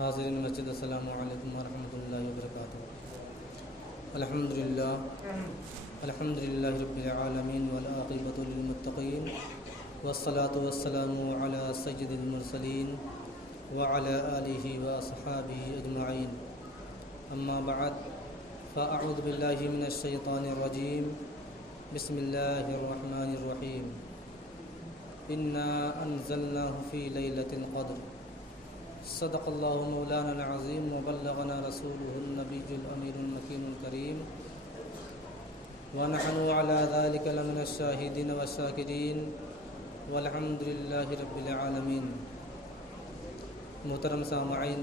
حاضرین مسجد السلام علیکم ورحمۃ اللہ وبرکاتہ۔ الحمدللہ رب العالمین والعاقبۃ للمتقین والصلاة والسلام علی سید المرسلین وعلی آلہ واصحابہ اجمعین، اما بعد فاعوذ باللہ من الشیطان الرجیم، بسم اللہ الرحمن الرحیم۔ انا انزلناہ فی لیلۃ القدر، صدق اللہ مولانا العظیم وبلغنا رسولہ النبی الامین المکین الکریم، ونحن علی ذلک لمن الشاہدین والشاکرین والحمد للہ رب العالمین۔ محترم سامعین،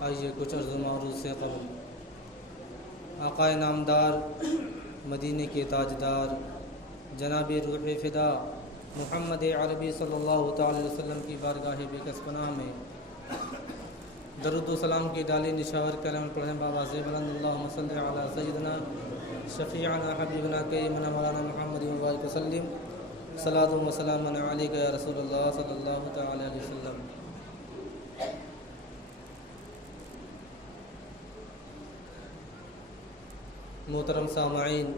آئیے کچھ عرض و معروض سے قبل آقائے نامدار، مدینے کے تاجدار، جناب روح فدا محمد عربی صلی اللہ تعالی وسلم کی بارگاہ بے کس پناہ میں درود و سلام کی ڈالی نشاور کلام پڑھیں باواز بلند، اللہم صلی علی سیدنا شفیعنا حبیبنا قیمنا مولانا محمد وبارک وسلم، صلاۃ و سلام علیک یا رسول اللہ صلی اللہ تعالی علیہ وسلم۔ محترم سامعین،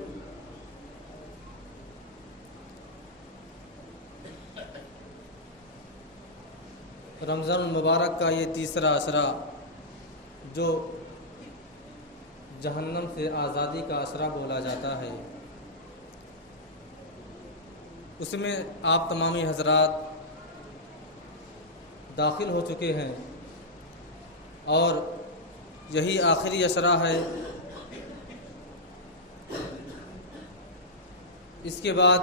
رمضان المبارک کا یہ تیسرا عشرہ جو جہنم سے آزادی کا عشرہ بولا جاتا ہے، اس میں آپ تمامی حضرات داخل ہو چکے ہیں اور یہی آخری عشرہ ہے۔ اس کے بعد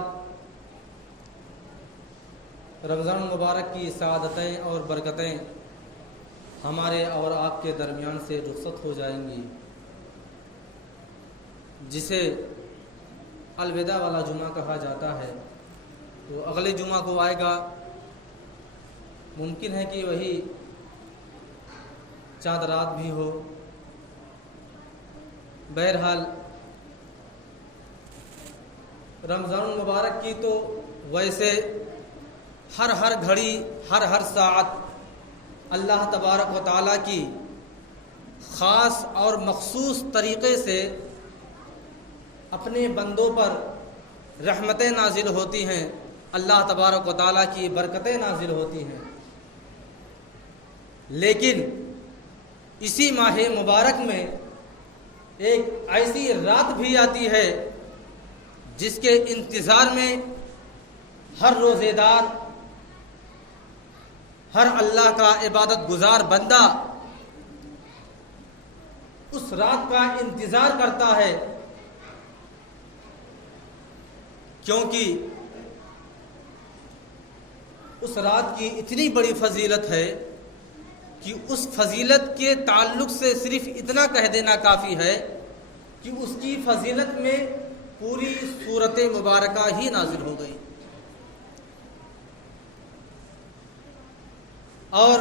رمضان المبارک کی سعادتیں اور برکتیں ہمارے اور آپ کے درمیان سے رخصت ہو جائیں گی، جسے الوداع والا جمعہ کہا جاتا ہے۔ تو اگلے جمعہ کو آئے گا، ممکن ہے کہ وہی چاند رات بھی ہو۔ بہرحال رمضان المبارک کی تو ویسے ہر گھڑی ہر ساعت اللہ تبارک و تعالیٰ کی خاص اور مخصوص طریقے سے اپنے بندوں پر رحمتیں نازل ہوتی ہیں، اللہ تبارک و تعالیٰ کی برکتیں نازل ہوتی ہیں۔ لیکن اسی ماہ مبارک میں ایک ایسی رات بھی آتی ہے جس کے انتظار میں ہر روزے دار، ہر اللہ کا عبادت گزار بندہ اس رات کا انتظار کرتا ہے، کیونکہ اس رات کی اتنی بڑی فضیلت ہے کہ اس فضیلت کے تعلق سے صرف اتنا کہہ دینا کافی ہے کہ اس کی فضیلت میں پوری سورت مبارکہ ہی نازل ہو گئی۔ اور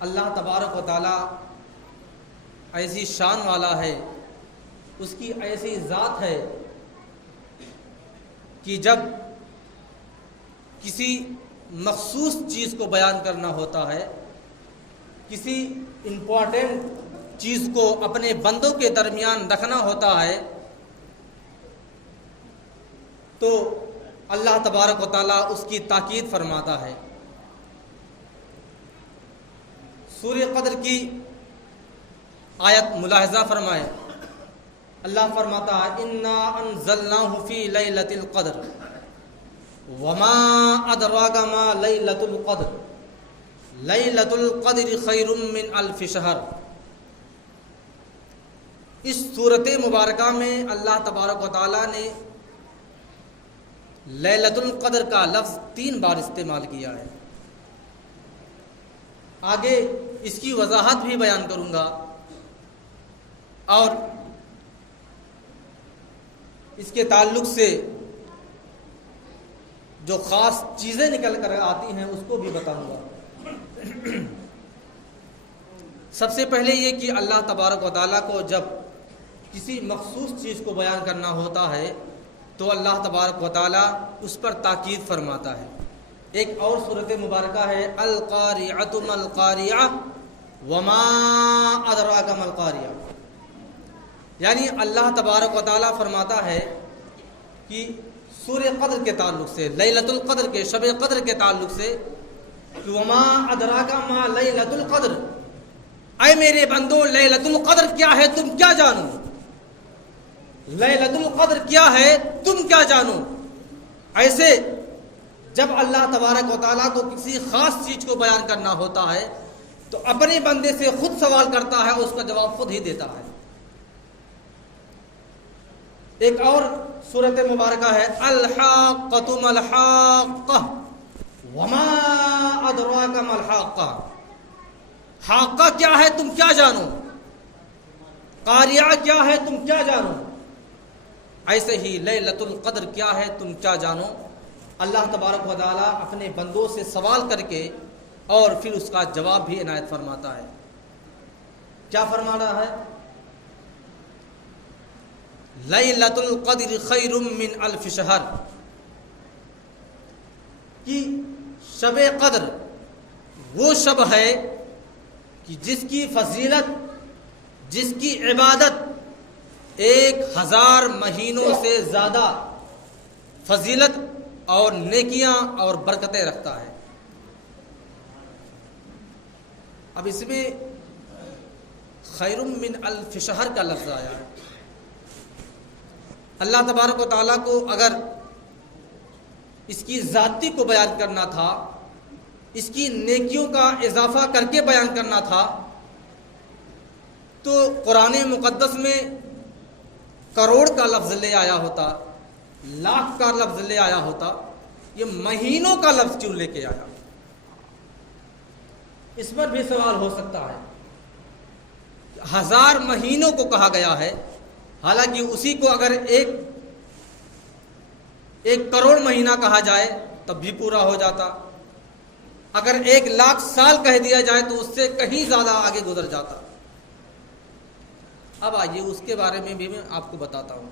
اللہ تبارک و تعالیٰ ایسی شان والا ہے، اس کی ایسی ذات ہے کہ جب کسی مخصوص چیز کو بیان کرنا ہوتا ہے، کسی امپورٹنٹ چیز کو اپنے بندوں کے درمیان رکھنا ہوتا ہے، تو اللہ تبارک و تعالیٰ اس کی تاکید فرماتا ہے۔ سورہ قدر کی آیت ملاحظہ فرمائے، اللہ فرماتا ہے انا انزلناہ فی لیلۃ القدر وما ادراک ما لیلۃ القدر لیلۃ القدر خیر من الف شہر۔ اس سورت مبارکہ میں اللہ تبارک و تعالیٰ نے لیلۃ القدر کا لفظ 3 بار استعمال کیا ہے۔ آگے اس کی وضاحت بھی بیان کروں گا اور اس کے تعلق سے جو خاص چیزیں نکل کر آتی ہیں اس کو بھی بتاؤں گا۔ سب سے پہلے یہ کہ اللہ تبارک و تعالیٰ کو جب کسی مخصوص چیز کو بیان کرنا ہوتا ہے تو اللہ تبارک و تعالیٰ اس پر تاکید فرماتا ہے۔ ایک اور صورت مبارکہ ہے القاریعۃ ما القاریعہ وما ادراک ما القاریعہ، یعنی اللہ تبارک و تعالیٰ فرماتا ہے کہ سورہ قدر کے تعلق سے، لیلۃ القدر کے، شب قدر کے تعلق سے کہ وما ادراک ما لیلۃ القدر، اے میرے بندو لیلۃ القدر کیا ہے تم کیا جانو، لیلۃ القدر کیا ہے تم کیا جانو۔ ایسے جب اللہ تبارک و تعالیٰ کو کسی خاص چیز کو بیان کرنا ہوتا ہے تو اپنے بندے سے خود سوال کرتا ہے، اس کا جواب خود ہی دیتا ہے۔ ایک اور سورت مبارکہ ہے الحاقۃ ما الحاقہ وما ادراک ما الحاقہ، حاقہ کیا ہے تم کیا جانو، قاریعہ کیا ہے تم کیا جانو، ایسے ہی لیلۃ القدر کیا ہے تم کیا جانو۔ اللہ تبارک و تعالیٰ اپنے بندوں سے سوال کر کے اور پھر اس کا جواب بھی عنایت فرماتا ہے۔ کیا فرما رہا ہے؟ لیلۃ القدر خیر من الف شہر، کہ شب قدر وہ شب ہے کہ جس کی فضیلت، جس کی عبادت 1000 مہینوں سے زیادہ فضیلت اور نیکیاں اور برکتیں رکھتا ہے۔ اب اس میں خیر من الف شہر کا لفظ آیا ہے۔ اللہ تبارک و تعالیٰ کو اگر اس کی ذاتی کو بیان کرنا تھا، اس کی نیکیوں کا اضافہ کر کے بیان کرنا تھا، تو قرآن مقدس میں کروڑ کا لفظ لے آیا ہوتا، لاکھ کا لفظ لے آیا ہوتا، یہ مہینوں کا لفظ کیوں لے کے آیا؟ اس پر بھی سوال ہو سکتا ہے۔ 1000 مہینوں کو کہا گیا ہے، حالانکہ اسی کو اگر ایک کروڑ مہینہ کہا جائے تب بھی پورا ہو جاتا، اگر 1,00,000 سال کہہ دیا جائے تو اس سے کہیں زیادہ آگے گزر جاتا۔ اب آئیے اس کے بارے میں بھی میں آپ کو بتاتا ہوں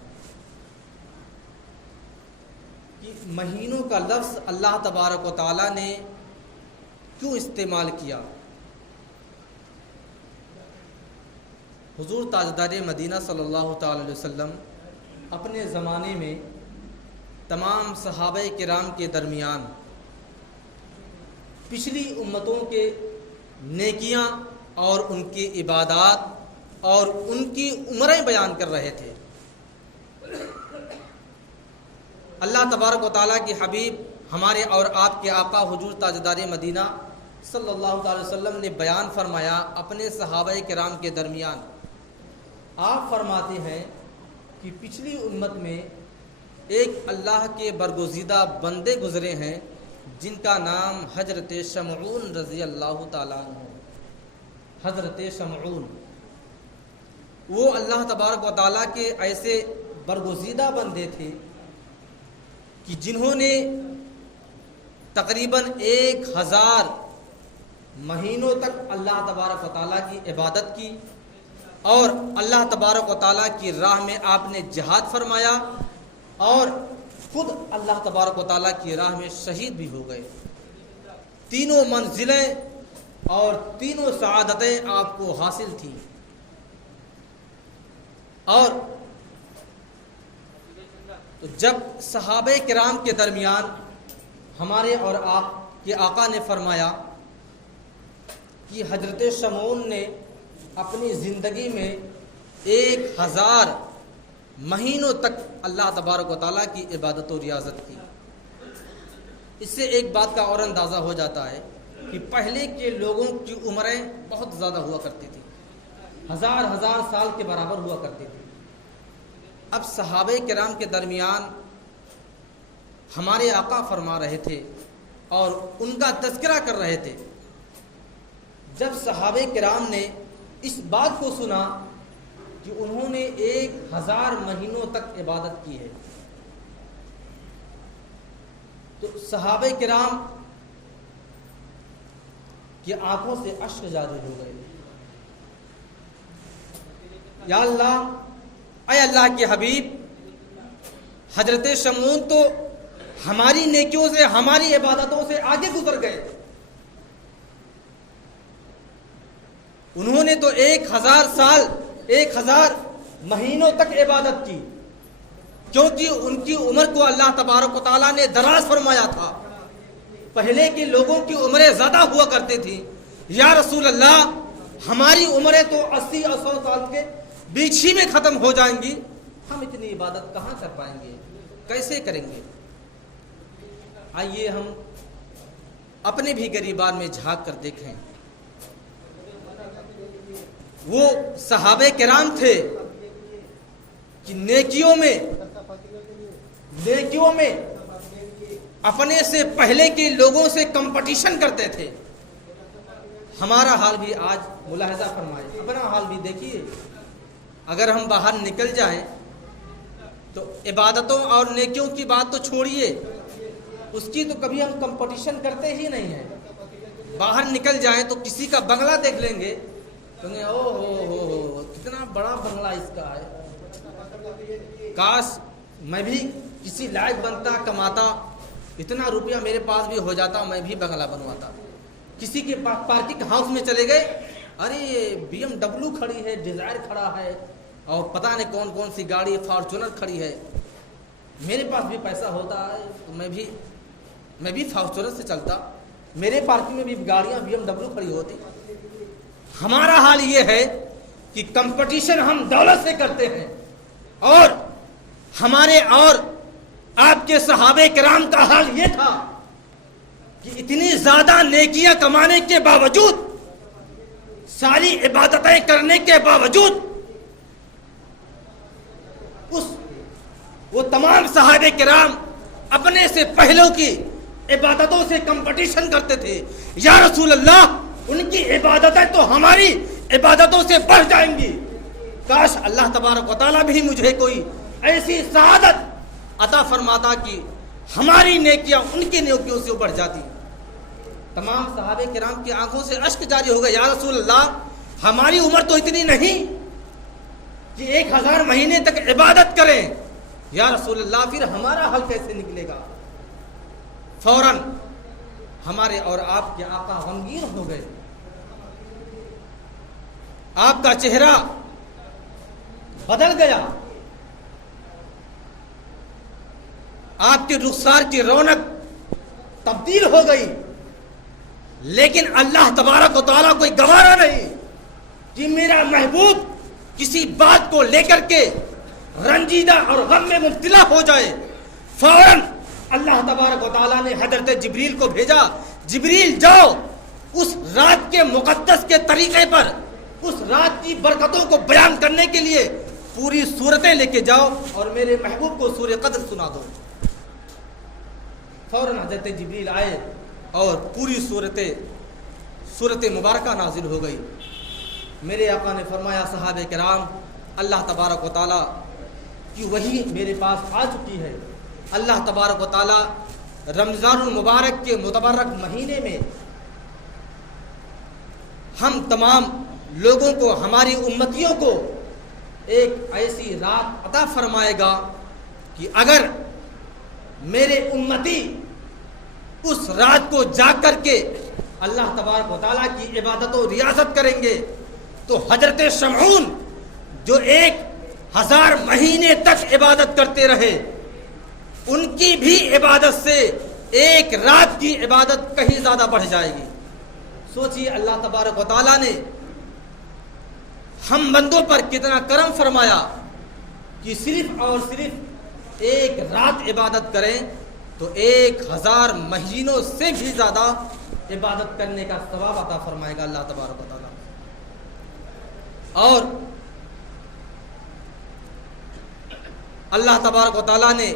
کہ مہینوں کا لفظ اللہ تبارک و تعالیٰ نے کیوں استعمال کیا۔ حضور تاجدار مدینہ صلی اللہ تعالی علیہ وسلم اپنے زمانے میں تمام صحابہ کرام کے درمیان پچھلی امتوں کے نیکیاں اور ان کی عبادات اور ان کی عمریں بیان کر رہے تھے۔ اللہ تبارک و تعالیٰ کی حبیب ہمارے اور آپ کے آقا حضور تاجدار مدینہ صلی اللہ تعالی وسلم نے بیان فرمایا اپنے صحابہ کرام کے درمیان۔ آپ فرماتے ہیں کہ پچھلی امت میں ایک اللہ کے برگزیدہ بندے گزرے ہیں جن کا نام حضرت شمعون رضی اللہ تعالیٰ عنہ۔ حضرت شمعون وہ اللہ تبارک و تعالیٰ کے ایسے برگزیدہ بندے تھے کہ جنہوں نے تقریباً 1000 مہینوں تک اللہ تبارک و تعالیٰ کی عبادت کی اور اللہ تبارک و تعالیٰ کی راہ میں آپ نے جہاد فرمایا اور خود اللہ تبارک و تعالیٰ کی راہ میں شہید بھی ہو گئے۔ تینوں منزلیں اور تینوں سعادتیں آپ کو حاصل تھیں۔ اور تو جب صحابہ کرام کے درمیان ہمارے اور آپ کے آقا نے فرمایا کہ حضرت شمعون نے اپنی زندگی میں 1000 مہینوں تک اللہ تبارک و تعالیٰ کی عبادت و ریاضت کی، اس سے ایک بات کا اور اندازہ ہو جاتا ہے کہ پہلے کے لوگوں کی عمریں بہت زیادہ ہوا کرتی تھی، 1000 سال کے برابر ہوا کرتی تھی۔ اب صحابہ کرام کے درمیان ہمارے آقا فرما رہے تھے اور ان کا تذکرہ کر رہے تھے۔ جب صحابہ کرام نے اس بات کو سنا کہ انہوں نے 1000 مہینوں تک عبادت کی ہے تو صحابہ کرام کی آنکھوں سے اشک جاری ہو گئے۔ یا اللہ، اے اللہ کے حبیب، حضرت شمعون تو ہماری نیکیوں سے ہماری عبادتوں سے آگے گزر گئے. انہوں نے تو 1000 سال 1000 مہینوں تک عبادت کی، کیونکہ ان کی عمر کو اللہ تبارک و تعالیٰ نے دراز فرمایا تھا. پہلے کے لوگوں کی عمریں زیادہ ہوا کرتی تھیں. یا رسول اللہ ہماری عمریں تو 80 اور 100 سال کے بیچ ہی میں ختم ہو جائیں گی، ہم اتنی عبادت کہاں کر پائیں گے، کیسے کریں گے؟ آئیے ہم اپنے بھی گریبان میں جھانک کر دیکھیں. وہ صحابہ کرام تھے کہ نیکیوں میں اپنے سے پہلے کے لوگوں سے کمپٹیشن کرتے تھے. ہمارا حال بھی آج ملاحظہ فرمائے، اپنا حال بھی دیکھیے. اگر ہم باہر نکل جائیں تو عبادتوں اور نیکیوں کی بات تو چھوڑیے، اس کی تو کبھی ہم کمپٹیشن کرتے ہی نہیں ہیں. باہر نکل جائیں تو کسی کا بنگلہ دیکھ لیں گے تو او ہو کتنا بڑا بنگلہ اس کا ہے، کاش میں بھی کسی لائق بنتا، کماتا، اتنا روپیہ میرے پاس بھی ہو جاتا، میں بھی بنگلہ بنواتا. کسی کے پارکنگ ہاؤس میں چلے گئے، ارے BMW کھڑی ہے، ڈیزائر کھڑا ہے، اور پتہ نہیں کون کون سی گاڑی، فارچونر کھڑی ہے. میرے پاس بھی پیسہ ہوتا ہے تو میں بھی فارچونر سے چلتا، میرے پارکنگ میں بھی گاڑیاں BMW کھڑی ہوتی. ہمارا حال یہ ہے کہ کمپٹیشن ہم دولت سے کرتے ہیں، اور ہمارے اور آپ کے صحابہ کرام کا حال یہ تھا کہ اتنی زیادہ نیکیاں کمانے کے باوجود، ساری عبادتیں کرنے کے باوجود، وہ تمام صحابہ کرام اپنے سے پہلوں کی عبادتوں سے کمپٹیشن کرتے تھے. یا رسول اللہ ان کی عبادتیں تو ہماری عبادتوں سے بڑھ جائیں گی. کاش اللہ تبارک و تعالیٰ بھی مجھے کوئی ایسی سعادت عطا فرماتا کہ ہماری نیکیاں ان کی نیکیوں سے بڑھ جاتی. تمام صحابہ کرام کی آنکھوں سے اشک جاری ہو گئے. یا رسول اللہ ہماری عمر تو اتنی نہیں کہ 1000 مہینے تک عبادت کریں. یا رسول اللہ پھر ہمارا حل کیسے نکلے گا؟ فوراً ہمارے اور آپ کے آقا غمگین ہو گئے. آپ کا چہرہ بدل گیا، آپ کے رخسار کی رونق تبدیل ہو گئی. لیکن اللہ تبارک و تعالیٰ کو گوارا نہیں کہ میرا محبوب کسی بات کو لے کر کے رنجیدہ اور غم میں مبتلا ہو جائے. فوراً اللہ تبارک و تعالیٰ نے حضرت جبریل کو بھیجا. جبریل جاؤ، اس رات کے مقدس کے طریقے پر اس رات کی برکتوں کو بیان کرنے کے لیے پوری سورتیں لے کے جاؤ اور میرے محبوب کو سورہ قدر سنا دو. فوراً حضرت جبریل آئے اور پوری سورت مبارکہ نازل ہو گئی. میرے آقا نے فرمایا صحابہ کرام اللہ تبارک و تعالیٰ کی وحی میرے پاس آ چکی ہے. اللہ تبارک و تعالیٰ رمضان المبارک کے متبرک مہینے میں ہم تمام لوگوں کو، ہماری امتیوں کو ایک ایسی رات عطا فرمائے گا کہ اگر میرے امتی اس رات کو جاگ کر کے اللہ تبارک و تعالیٰ کی عبادت و ریاضت کریں گے تو حضرت شمعون جو 1000 مہینے تک عبادت کرتے رہے، ان کی بھی عبادت سے ایک رات کی عبادت کہیں زیادہ بڑھ جائے گی. سوچیے اللہ تبارک و تعالیٰ نے ہم بندوں پر کتنا کرم فرمایا کہ صرف اور صرف ایک رات عبادت کریں تو 1000 مہینوں سے بھی زیادہ عبادت کرنے کا ثواب عطا فرمائے گا اللہ تبارک و تعالیٰ. اور اللہ تبارک و تعالیٰ نے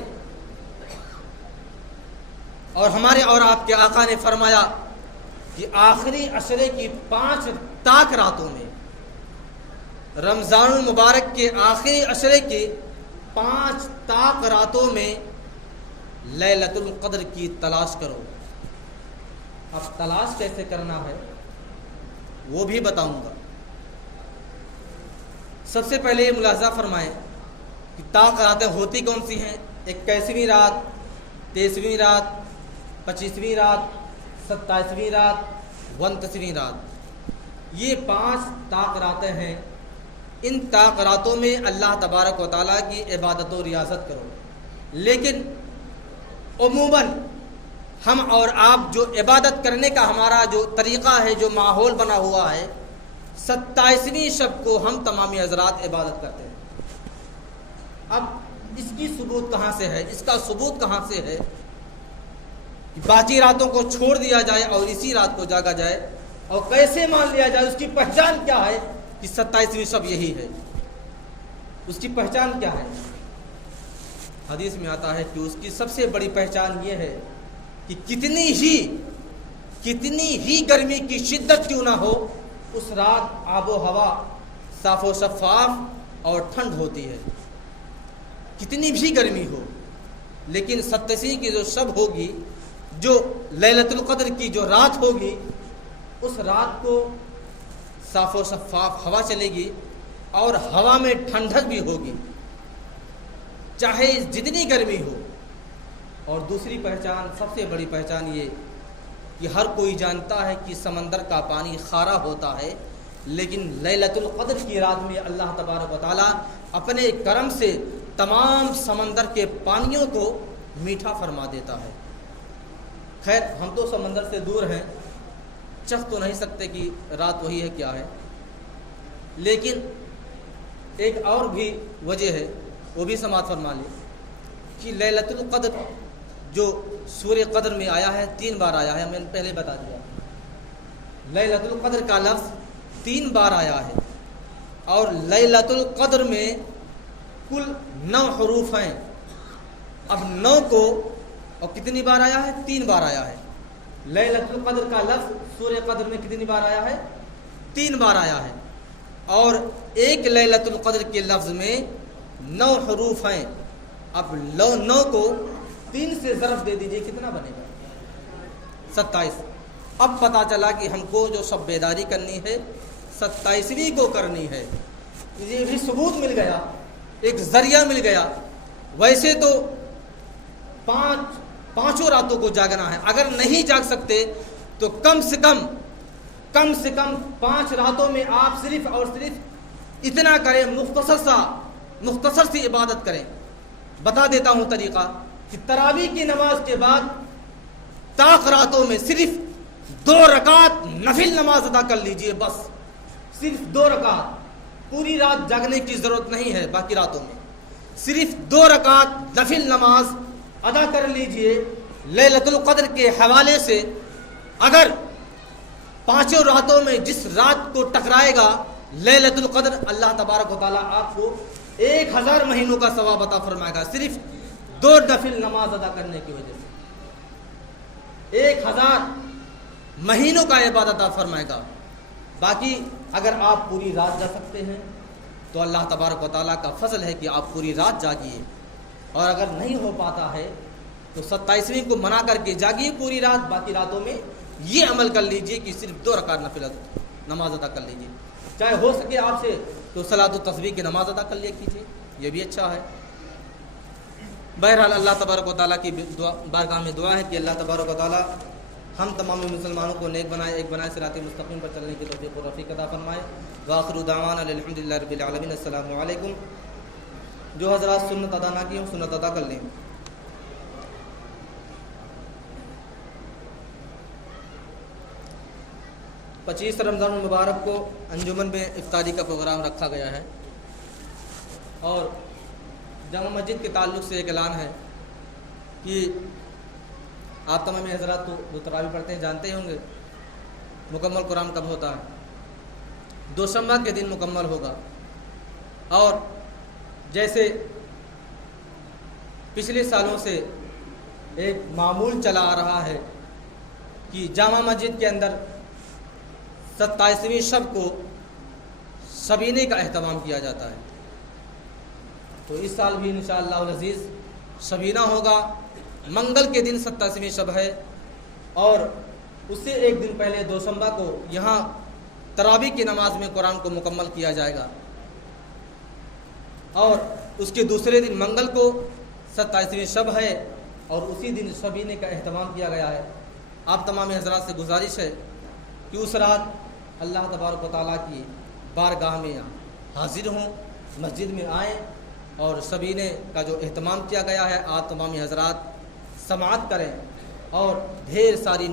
اور ہمارے اور آپ کے آقا نے فرمایا کہ آخری عشرے کی 5 تاک راتوں میں، رمضان المبارک کے آخری عشرے کی 5 تاک راتوں میں لیلۃ القدر کی تلاش کرو. اب تلاش کیسے کرنا ہے وہ بھی بتاؤں گا. سب سے پہلے یہ ملاحظہ فرمائیں کہ تاک راتیں ہوتی کون سی ہیں. 21ویں رات، 23ویں رات، 25ویں رات، 27ویں رات، 29ویں رات، یہ 5 طاق راتیں ہیں۔ ان طاق راتوں میں اللہ تبارک و تعالیٰ کی عبادت و ریاضت کرو۔ لیکن عموماً ہم اور آپ جو عبادت کرنے کا ہمارا جو طریقہ ہے، جو ماحول بنا ہوا ہے، 27ویں شب کو ہم تمامی حضرات عبادت کرتے ہیں۔ اب اس کی ثبوت کہاں سے ہے؟ اس کا ثبوت کہاں سے ہے کہ باقی راتوں کو چھوڑ دیا جائے اور اسی رات کو جاگا جائے؟ اور کیسے مان لیا جائے؟ اس کی پہچان کیا ہے کہ 27ویں شب یہی ہے؟ اس کی پہچان کیا ہے؟ حدیث میں آتا ہے کہ اس کی سب سے بڑی پہچان یہ ہے کہ کتنی ہی گرمی کی شدت کیوں نہ ہو، اس رات آب و ہوا صاف و شفاف اور ٹھنڈ ہوتی ہے، کتنی بھی گرمی ہو، لیکن 27ویں کی جو شب ہوگی، جو لیلۃ القدر کی جو رات ہوگی، اس رات کو صاف و شفاف ہوا چلے گی اور ہوا میں ٹھنڈک بھی ہوگی، چاہے جتنی گرمی ہو۔ اور دوسری پہچان، سب سے بڑی پہچان یہ کہ ہر کوئی جانتا ہے کہ سمندر کا پانی خارا ہوتا ہے، لیکن لیلۃ القدر کی رات میں اللہ تبارک و تعالیٰ اپنے کرم سے تمام سمندر کے پانیوں کو میٹھا فرما دیتا ہے۔ خیر، ہم تو سمندر سے دور ہیں، چکھ تو نہیں سکتے کہ رات وہی ہے کیا ہے، لیکن ایک اور بھی وجہ ہے، وہ بھی سماعت فرما لیں کہ لیلۃ القدر جو سورہ قدر میں آیا ہے 3 بار آیا ہے، میں نے پہلے بتا دیا۔ لیلۃ القدر کا لفظ 3 بار آیا ہے، اور لیلۃ القدر میں کل 9 حروف ہیں۔ اب 9 کو اور کتنی بار آیا ہے؟ 3 بار آیا ہے۔ لیلۃ القدر کا لفظ سورہ قدر میں کتنی بار آیا ہے؟ 3 بار آیا ہے، اور ایک لیلۃ القدر کے لفظ میں 9 حروف ہیں۔ اب 9 کو 3 سے ضرب دے دیجئے، کتنا بنے گا؟ 27۔ اب پتہ چلا کہ ہم کو جو شب بیداری کرنی ہے 27ویں کو کرنی ہے۔ یہ بھی ثبوت مل گیا، ایک ذریعہ مل گیا۔ ویسے تو 5 راتوں کو جاگنا ہے، اگر نہیں جاگ سکتے تو کم سے کم 5 راتوں میں آپ صرف اور صرف اتنا کریں، مختصر سی عبادت کریں۔ بتا دیتا ہوں طریقہ کہ تراویح کی نماز کے بعد طاق راتوں میں صرف 2 رکعت نفل نماز ادا کر لیجئے، بس صرف 2 رکعت، پوری رات جاگنے کی ضرورت نہیں ہے۔ باقی راتوں میں صرف 2 رکعت نفل نماز ادا کر لیجئے۔ لیلۃ القدر کے حوالے سے اگر 5 راتوں میں جس رات کو ٹکرائے گا لیلۃ القدر، اللہ تبارک و تعالیٰ آپ کو 1000 مہینوں کا ثواب عطا فرمائے گا، صرف 2 نفل نماز ادا کرنے کی وجہ سے 1000 مہینوں کا عبادت عطا فرمائے گا۔ باقی اگر آپ پوری رات جا سکتے ہیں تو اللہ تبارک و تعالیٰ کا فضل ہے کہ آپ پوری رات جاگیے، اور اگر نہیں ہو پاتا ہے تو 27ویں کو منا کر کے جاگیے پوری رات۔ باقی راتوں میں یہ عمل کر لیجئے کہ صرف 2 رکعت نفل نماز ادا کر لیجئے، چاہے ہو سکے آپ سے تو صلاۃ التسبیح کی نماز ادا کر لیا کیجیے، یہ بھی اچھا ہے۔ بہرحال اللہ تبارک و تعالیٰ کی بارگاہ میں دعا ہے کہ اللہ تبارک و تعالیٰ ہم تمام مسلمانوں کو نیک بنائے، ایک بنائے، صراط مستقیم پر چلنے کی توفیق و رفیق عطا فرمائے۔ وآخر دعوانا الحمدللہ رب العالمین۔ السلام علیکم۔ جو حضرات سنت ادا نہ کی ہوں سنت ادا کر لیں۔ 25 رمضان المبارک کو انجمن میں افطاری کا پروگرام رکھا گیا ہے، اور جامع مسجد کے تعلق سے ایک اعلان ہے کہ آپ تمام حضرات تو جو تراویح پڑھتے ہیں جانتے ہوں گے مکمل قرآن کب ہوتا ہے؟ دوشنبہ کے دن مکمل ہوگا۔ اور جیسے پچھلے سالوں سے ایک معمول چلا آ رہا ہے کہ جامع مسجد کے اندر 27ویں شب کو شبینے کا اہتمام کیا جاتا ہے، تو اس سال بھی انشاءاللہ العزیز شبینہ ہوگا۔ منگل کے دن 27ویں شب ہے، اور اس سے ایک دن پہلے دوشنبہ کو یہاں تراویح کی نماز میں قرآن کو مکمل کیا جائے گا، اور اس کے دوسرے دن منگل کو 27ویں شب ہے، اور اسی دن شبینے کا اہتمام کیا گیا ہے۔ آپ تمام حضرات سے گزارش ہے کہ اس رات اللہ تبارک و تعالیٰ کی بارگاہ میں حاضر ہوں، مسجد میں آئیں اور شبینے کا جو اہتمام کیا گیا ہے آپ تمام حضرات سماعت کریں اور ڈھیر ساری